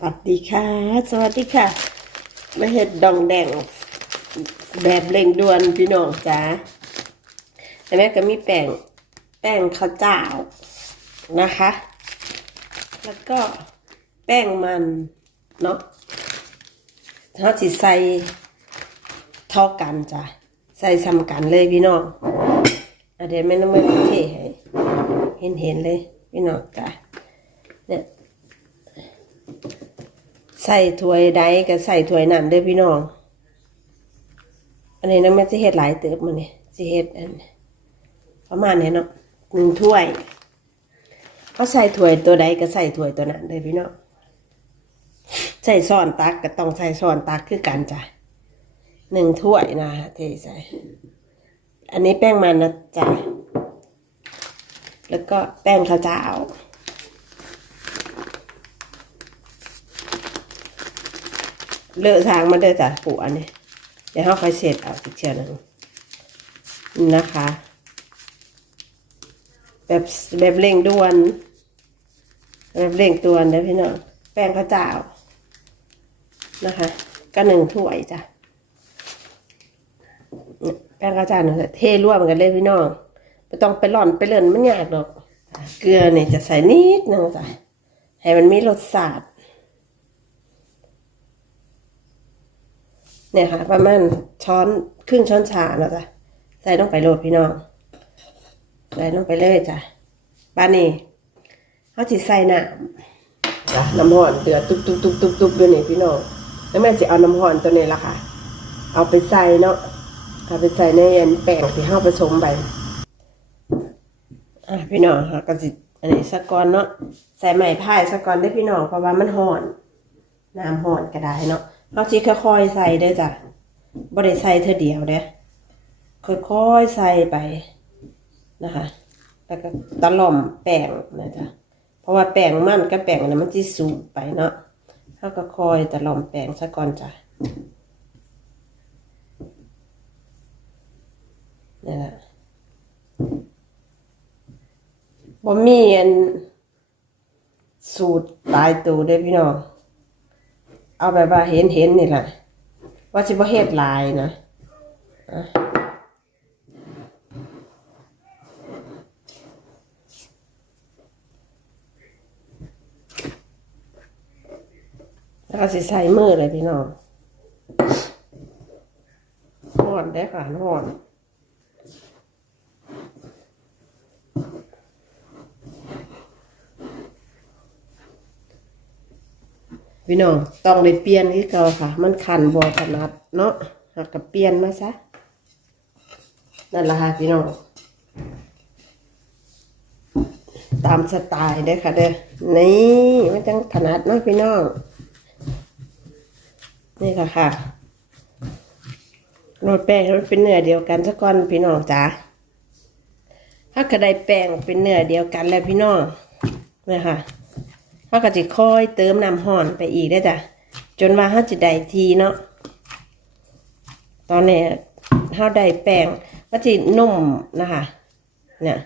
วัสดีค่ะ สวัสดีค่ะ มาเห็ดดองแดง แบบเร่งด่วนพี่น้องจ้าแต่แม่ก็มีแป้งแป้งข้าวเจ้านะคะ แล้วก็แป้งมันเนาะเขาสิใส่เท่ากันจ้ะใส่ซ้ำกันเลยพี่น้องอเดี๋ยวแม่น้ำมันเทให้เห็นเห็นๆเลยพี่น้องจ้ะเนี่ย ใส่ถ้วยใดก็ใส่ถ้วยน้ำเด้อพี่น้อง อันนี้นะมันจะเฮ็ดหลายเติบมันนี่จะเฮ็ดอันประมาณนี้เนาะหนึ่งถ้วยเขาใส่ถ้วยตัวใดก็ใส่ถ้วยตัวนั้นเด้อพี่น้องใส่ช้อนตักก็ต้องใส่ช้อนตักคือกันจ้ะหนึ่งถ้วยนะเทใส่ อันนี้แป้งมันนะจ้ะแล้วก็แป้งข้าวเจ้า เลอะทางมาเด้อจ้ะปูอันนี้เดี๋ยวเขาค่อยเสร็จเอาอีกเชือหนึงนะคะ แบบแบบเร่งด่วน แบบเร่งด่วนเด้อพี่น้องแป้งข้าวเจ้านะคะ ก็หนึ่งถ้วยจ้ะแป้งข้าวเจ้าหนึ่งถ้วยเทร่วมกันเลยพี่น้องไม่ต้องไปร่อนไปเลื่อนมันยากหรอก เกลือเนี่ยจะใส่นิดนึงจ้ะให้มันมีรสชาติ เนี่ยค่ะ ประมาณช้อนครึ่งช้อนชาเนาะจ้ะใส่ลงไปโรดพี่น้องใส่ลงไปเลยจ้ะบ้านนี้เขาจิใส่น้ำจ้ะน้ำห่อนเดือดตุบตุบตุบตุบตุบด้วยนี่พี่น้องแล้วแม่จะเอาน้ำห่อนตัวนี้ละค่ะ เอาไปใส่เนาะเอาไปใส่ในอันแป้งที่เข้าผสมไปอะพี่น้องค่ะก็สิอันนี้สกกอนเนาะใส่ไม้พายสกกอนได้อพี่น้องเพราะว่ามันห่อนน้ำห่อนก็ได้เนาะ เราจีค่อยๆใส่เด้อจ้ะบ่ได้ใส่เธอเดียวเด้อค่อยๆใส่ไปนะคะ แล้วก็ตะล่อมแป้งนะจ๊ะเพราะว่าแป้งมันกับแป้งนะมันสิสูบไปเนาะเราก็คอยตะล่อมแป้งซะก่อนจ้ะนี่แหละบ่มีอันสูตรตายตัวเด้พี่น้อง เอาแบบว่าเห็นเห็นนี่แหละว่าสิบ่เฮ็ดลายนะอะแล้วก็สิใส่มือเลยพี่น้องนอนได้อค่ะนอน พี่น้องต้องได้เปลี่ยนที่เก่าค่ะ มันคันบอถนัดเนาะหากกับเปลี่ยนมาซะนั่นแหละค่ะพี่น้องตามสไตล์ได้ค่ะเด้อนี่มันจังถนัดเนาะพี่น้องนี่ค่ะค่ะโรยแป้งมันเป็นเนื้อเดียวกันสักก่อนพี่น้องจ๋าถ้ากระไดแป้งเป็นเนื้อเดียวกันแล้วพี่น้องนี่ค่ะ เขาก็จะค่อยเติมน้ำห่อนไปอีกได้จ้ะ จนว่าเขาจะได้ทีเนาะ ตอนนี้เขาได้แป้งก็จะนุ่มนะคะ เนี่ย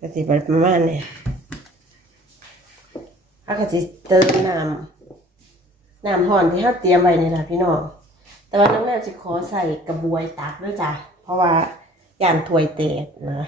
ก็จะประมาณนี้เขาก็จะเติมน้ำน้ำห่อนที่เขาเตรียมไว้นี่นะพี่น้อง แต่ว่าน้องแม่จะขอใส่กระบวยตักด้วยจ้ะ เพราะว่าย่านถวยแตกนะ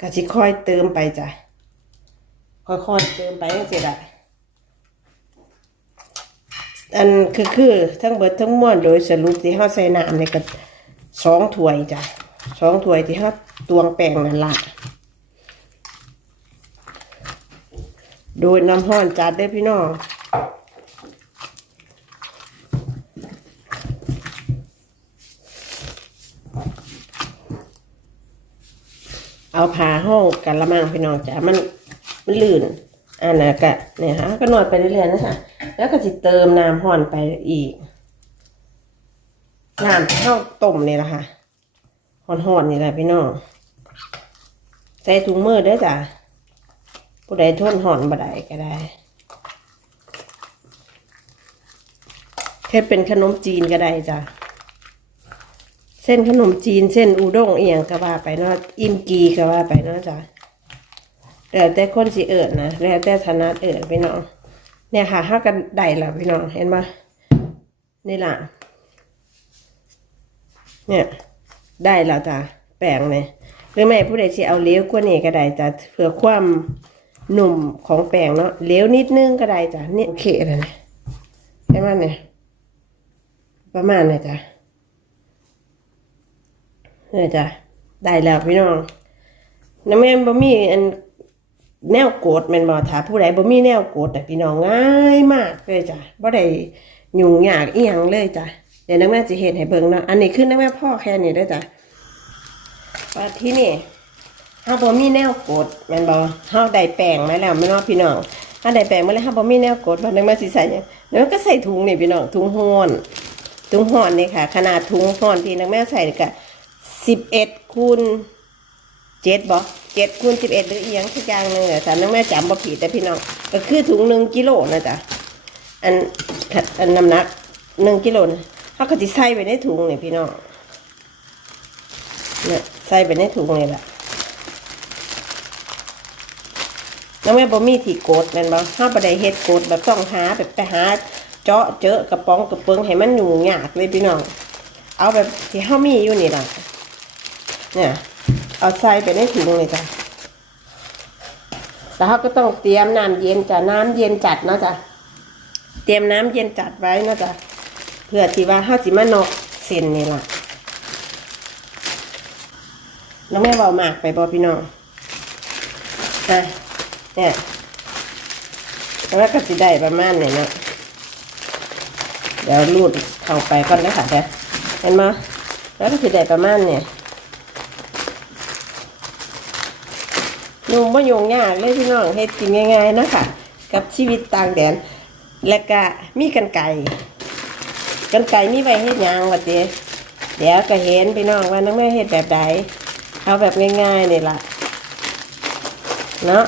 ก็สิค่อยเติมไปจ้ะ ค่อยๆเติมไปจังซี่ล่ะอันคือคือทั้งเบิดทั้งมวลโดยสรุปที่เฮาใส่น้ำนี่ก็สองถ้วยจ้ะสองถ้วยที่เฮาตวงแป้งนั่นล่ะโดยน้ำห้อนจัดได้พี่น้องเอาผ้าห้องกันละมังพี่น้องจ้ะมัน มันลื่นอันนั้นก็เนี่ยฮะก็นวดไปเรื่อยๆนะคะแล้วก็จะเติมน้ำห่อนไปอีกน้ำข้าวต้มนี่แหละค่ะห่อนๆนี่แหละพี่น้องใส่ถุงมือเด้จ้ะผู้ใดทนห่อนบ่ได้ก็ได้แค่เป็นขนมจีนก็ได้จ้ะเส้นขนมจีนเส้นอูด้งเอียงก็ว่าไปเนาะอิ่มกีก็ว่าไปเนาะจ้ะ แล้วแต่คนสิเอิญนะแล้วแต่ถนัดเอิญพี่น้อง เนี่ยค่ะห้ากันได้แล้วพี่น้องเห็นปะนี่ล่ะ เนี่ยได้แล้วจ้ะแป้งเนี่ยหรือไม่ผู้ใดสิเอาเลี้ยวกว่านี้ก็ได้จ้ะเพื่อความหนุ่มของแป้งเนาะเลี้ยวนิดนึงก็ได้จ้ะเนี่ยโอเคเลยนะใช่ไหมเนี่ยประมาณนี้จ้ะเนี่ยจ้ะได้แล้วพี่น้องน้ำแม่นบ่มีอัน แนวโกดแม่นบ่ถ้าผู้ใดบ่มีแนวโกดแต่พี่น้องง่ายมากเลยจ้ะบ่ได้ยุ่งยากอีหยังเลยจ้ะเดี๋ยวน้ำแม่สิเฮ็ดให้เบิ่งเนาะอันนี้คือน้ำแม่พ่อแค่นี้เด้จ้ะว่าที่นี่เฮาบ่มีแนวโกดแม่นบ่เฮาได้แป้งมาแล้วแม่นบ่พี่น้องเฮาได้แป้งมาแล้วเฮาบ่มีแนวโกดว่าน้ำแม่สิใส่หยังแล้วก็ใส่ถุงนี่พี่น้องถุงฮ้อนถุงห่อนนี่ค่ะ ขนาดถุงห่อนที่นักแม่ใส่ก็สิบเอ็ดคูณ เจ็ดบอกเจ็ดคูณสิบเอ็ดหรือเอียงสักอย่างหนึงเนี่ยแต่นักแม่จำบ่ผิดแต่พี่น้องก็คือถุงหนึ่งกิโลนะจ๊ะอันอันน้ำหนักหนึ่งกิโลนะเขาก็จะใส่ไปในถุงนี่พี่น้องเนี่ยใส่ไปในถุงนี่แหละน้องแม่บ่มีที่โกดแม่นบ่ห้าบ่ไดเฮ็ดโกดแบบต้องหาแบบไปหาเจาะเจอะกระป๋องกระเปิงให้มันอยู่ยากเลยพี่น้อง เอาแบบที่เฮามีอยู่นี่ล่ะเนี่ย เอาใส่ไปในถุงเลยจ้ะแต่เขาก็ต้องเตรียมน้ำเย็นจ้ะน้ำเย็นจัดเนาะจ้ะเตรียมน้ำเย็นจัดไว้เนาะจ้ะเพื่อที่ว่าเฮาสิมานอกเส้นนี่ล่ะน้องแม่เบามากไปบอพี่น้องอะเนี่ยแล้วก็สิได้ประมาณนี้นะเดี๋ยวรูดเข้าไปก่อนนะคะเดี๋ยวเห็นไหมแล้วก็สิได้ประมาณเนี่ย นุ่มว่ยงยากเลยพี่น้องเฮ็ดกินง่ายๆนะคะกับชีวิตต่างแดน และก็มีกันไก่กันไก่มีไว้เฮ็ดยางวัดเดียเดี๋ยวก็เห็นพี่น้องว่าน้องแม่เฮ็ดแบบใดเอาแบบง่ายๆนี่ล่ะเนาะ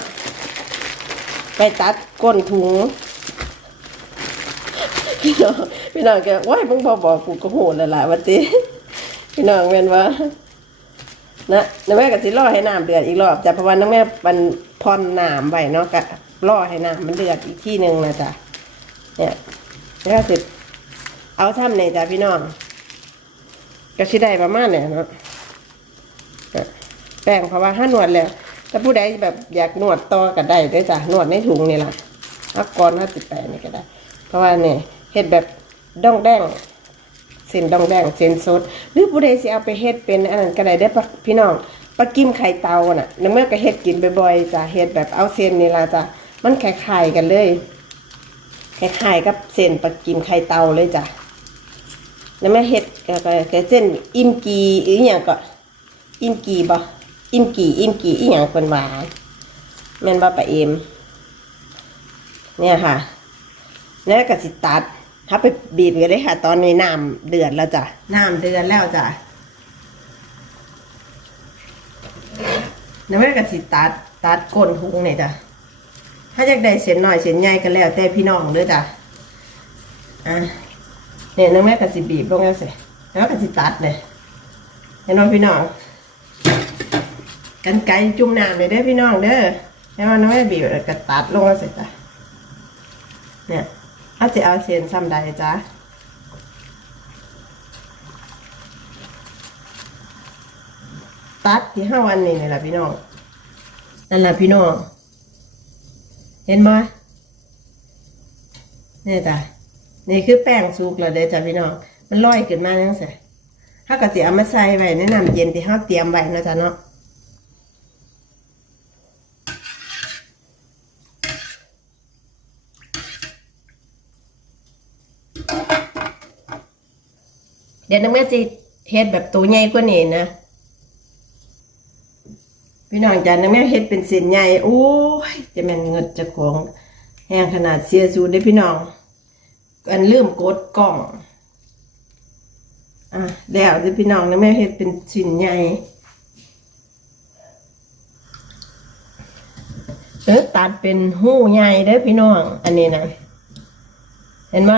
ไปตัดก้นถุงพี่น้องพี่น้องแกว้ายมึงพอบอกกูก็โหดแล้วล่ะวันนี้พี่น้องเว้นว่า นะน้าแม่ก็สิรอให้น้ำเดือดอีกรอบจ้ะเพราะว่าน้าแม่มันพอนน้ำไว้เนาะก็รอให้น้ำมันเดือดอีกที่หนึ่งนะจ๊ะเนี่ยแล้วสิเอาทำเนี่ยจ้ะพี่น้องก็สิได้ประมาณเนี่ยเนาะแป้งเพราะว่าห้านวดแล้วถ้าผู้ใดแบบอยากนวดต่อก็ได้ด้วยจ้ะนวดในถุงนี่ล่ะอาก่อนห้าสิบแปดนี่ก็ได้ เพราะว่าเนี่ยเฮ็ดแบบดองแดง เส้นดองแดงเส้นสด หรือผู้ใดสิเอาไปเฮ็ดเป็นอันนั้นก็ได้เด้พี่น้องปลากิมไข่เตาน่ะน้ำเมื่อก็เฮ็ดกินบ่อยๆจ้ะเฮ็ดแบบเอาเส้นนี่ล่ะจ้ะมันคล้ายๆกันเลยคล้ายๆกับเส้นปลากิมไข่เตาเลยจ้ะน้ำแม่เฮ็ดก็ก็เส้นอิ่มกีอีหยังก็อิ่มกีบ่อิ่มกีอิ่มกีอีหยังเพิ่นว่าแม่นบ่ปะเอมเนี่ยค่ะแล้วก็สิตัด ถ้าไปบีบกันเลยค่ะ ตอนนี้น้ำเดือดแล้วจ้ะน้ำเดือดแล้วจ้ะแล้วแม่ก็สิตัดตัดก้นหุงเนี่ยจ้ะถ้าอยากได้เส้นหน่อยเส้นใหญ่ก็แล้วแต่พี่น้องเด้อจ้ะอะเนี่ยน้องแม่ก็สิบีบลงแล้วสิแล้วก็สิตัดเลยเห็นไหมพี่น้องกันไกลจุ่มน้ำเลยเด้อพี่น้องเด้อแล้วน้องแม่บีบก็ตัดลงแล้วเสร็จจ้ะเนี่ย ถ้าจะเอาเส้นซ้ำใดจ้ะตัดที่ห้าวันนี้นี่แหละพี่น้องนั่นแหละพี่น้องเห็นไหมนี่จ้ะนี่คือแป้งสุกแล้วเด้จ้ะพี่น้องมันลอยขึ้นมาจังซี่ถ้าก็สิเอามาใส่ไว้ในน้ำเย็นที่เฮาเตรียมไว้นะจ้ะเนาะ เดี๋ยวน้ำเมื่อสิเฮ็ดแบบตัวใหญ่กว่านี้นะพี่น้องจ้ะน้ำแม่เฮ็ดเป็นเส้นใหญ่โอ้ยจะแม่นเงิดจะของแห้งขนาดเสียสูดได้พี่น้อง อันลืมกดกล่องอะเดี๋ยวเดี๋ยวพี่น้องน้ำแม่เฮ็ดเป็นชิ้นใหญ่เออตัดเป็นหู้ใหญ่เด้อพี่น้อง อันนี้นะเห็นไหม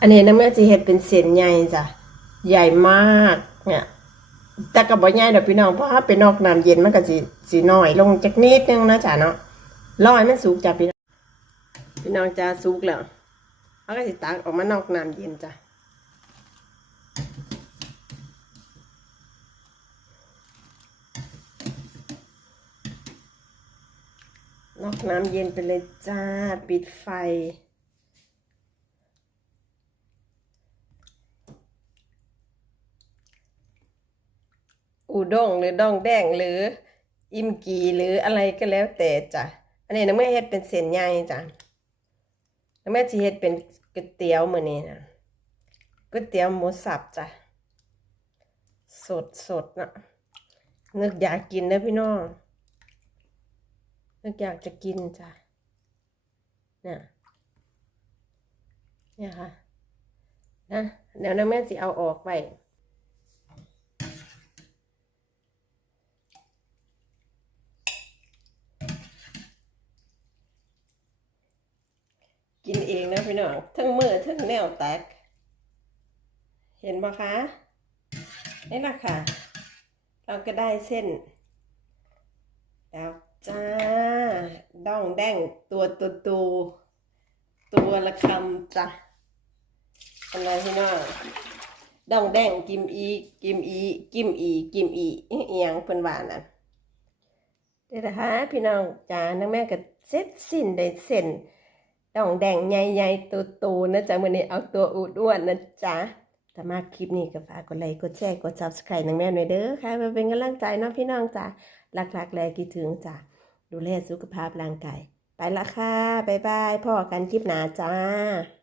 อันนี้นะแม่จะเฮ็ดเป็นเส้นใหญ่จ้ะ ใหญ่มากเนี่ยแต่ก็บ่ใหญ่ดอกพี่น้องเพราะถ้าเป็นนอกน้ำเย็นมันก็สิสิน้อย ลงจักนิดนึงนะจ๊ะเนาะรอให้มันสุกจ้ะพี่น้องพี่น้องจ้าสุกแล้วเขาก็สิตักออกมานอกน้ำเย็นจ้ะนอกน้ำเย็นไปเลยจ้า ปิดไฟ อูด้งหรือดองแดงหรืออิมกีหรืออะไรก็แล้วแต่จ้ะ อันนี้น้ำแม่เฮ็ดเป็นเส้นใหญ่จ้ะน้ำแม่จะเฮ็ดเป็นก๋วยเตี๋ยวมื้อนี้นะก๋วยเตี๋ยวหมูสับจ้ะ สดสดนะนึกอยากกินนะพี่น้องนึกอยากจะกินจ้ะเนี่ยเนี่ยค่ะนะเดี๋ยวน้ำแม่จะเอาออกไป กินเองนะพี่น้องทั้งมือทั้งแนวแตก เห็นปะคะนี่แหละค่ะ เราก็ได้เส้น แล้วจ้าด่องแดงตัวตัวตัวตัวละคำจ้ะอะไรพี่น้องดองแดงกิมอีกิมอีกิมอีกิมอีเอียงเพิ่นว่านั่นเดี๋ยวนะคะพี่น้องจ้านังแม่ก็เสร็จสิ้นได้เส้น ต้องแดงใหญ่ๆตัวๆนะจ๊ะวันนี้เอาตัวอุดอ้วนนะจ๊ะถ้ามาคลิปนี้ก็ฝากกดไลค์กดแชร์กดซับสไครต์นังแม่หน่อยเด้อค่ะมาเป็นกำลังใจเนาะพี่น้องจ้ะรักๆแลคิดถึงจ้ะดูแลสุขภาพร่างกายไปละค่ะบ๊ายบายพ่อกันคลิปหนาจ้า